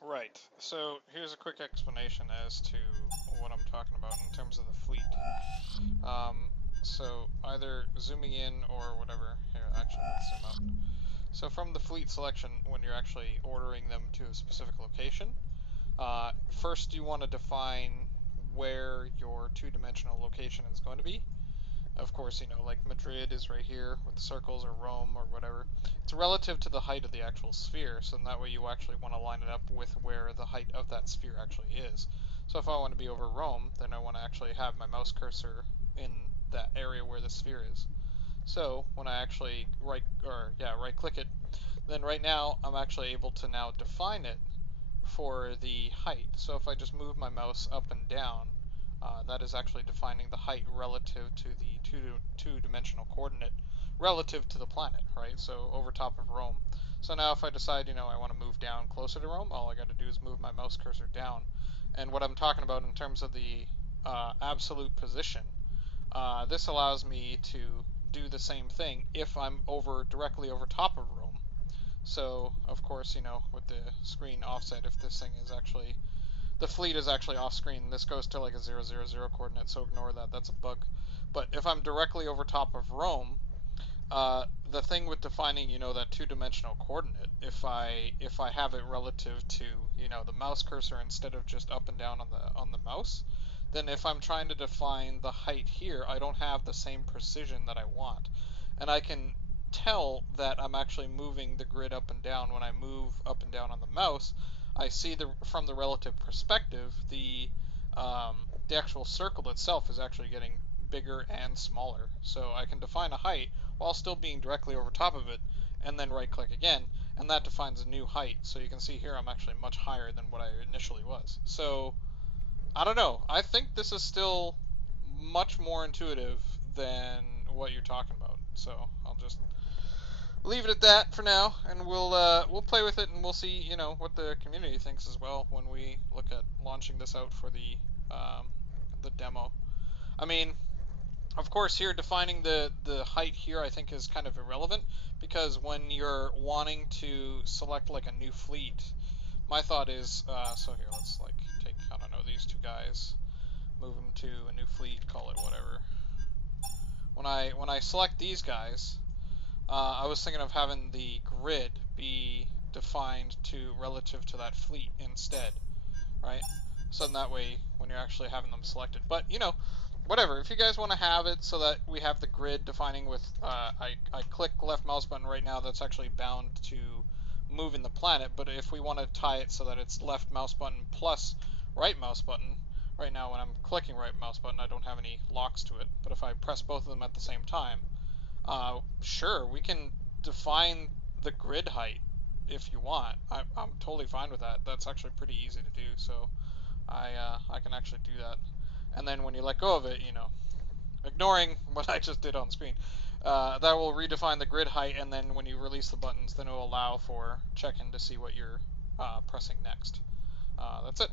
Right. So here's a quick explanation as to what I'm talking about in terms of the fleet. So either zooming in or whatever. Here, actually, let's zoom out. So from the fleet selection, when you're actually ordering them to a specific location, first you want to define where your two-dimensional location is going to be. Of course, like Madrid is right here with the circles, or Rome, or whatever. It's relative to the height of the actual sphere, so in that way you actually want to line it up with where the height of that sphere actually is. So if I want to be over Rome, then I want to actually have my mouse cursor in that area where the sphere is. So when I actually right click it, then right now I'm actually able to now define it for the height. So if I just move my mouse up and down, that is actually defining the height relative to the two-dimensional coordinate relative to the planet, right? So over top of Rome. So now if I decide, I want to move down closer to Rome, all I got to do is move my mouse cursor down. And what I'm talking about in terms of the absolute position, this allows me to do the same thing if I'm directly over top of Rome. So, of course, with the screen offset, if this thing is actually, the fleet is actually off screen, this goes to like a 000 coordinate, so ignore that, that's a bug. But if I'm directly over top of Rome, the thing with defining, that two-dimensional coordinate, if I have it relative to, the mouse cursor instead of just up and down on the mouse, then if I'm trying to define the height here, I don't have the same precision that I want. And I can tell that I'm actually moving the grid up and down. When I move up and down on the mouse, I see from the relative perspective, the actual circle itself is actually getting bigger and smaller. So I can define a height while still being directly over top of it, and then right click again, and that defines a new height. So you can see here I'm actually much higher than what I initially was. So I don't know. I think this is still much more intuitive than what you're talking about. So I'll just leave it at that for now, and we'll play with it, and we'll see what the community thinks as well when we look at launching this out for the demo. I mean, of course, here defining the height here I think is kind of irrelevant, because when you're wanting to select like a new fleet, my thought is so here let's like take, I don't know, these two guys, move them to a new fleet, call it whatever. When I select these guys, I was thinking of having the grid be defined to relative to that fleet instead, right? So in that way, when you're actually having them selected. But, whatever. If you guys want to have it so that we have the grid defining with, I click left mouse button right now, that's actually bound to moving the planet. But if we want to tie it so that it's left mouse button plus right mouse button, right now when I'm clicking right mouse button, I don't have any locks to it. But if I press both of them at the same time, sure, we can define the grid height if you want. I'm totally fine with that. That's actually pretty easy to do, so I can actually do that. And then when you let go of it, ignoring what I just did on screen, that will redefine the grid height, and then when you release the buttons, then it will allow for check-in to see what you're pressing next. That's it.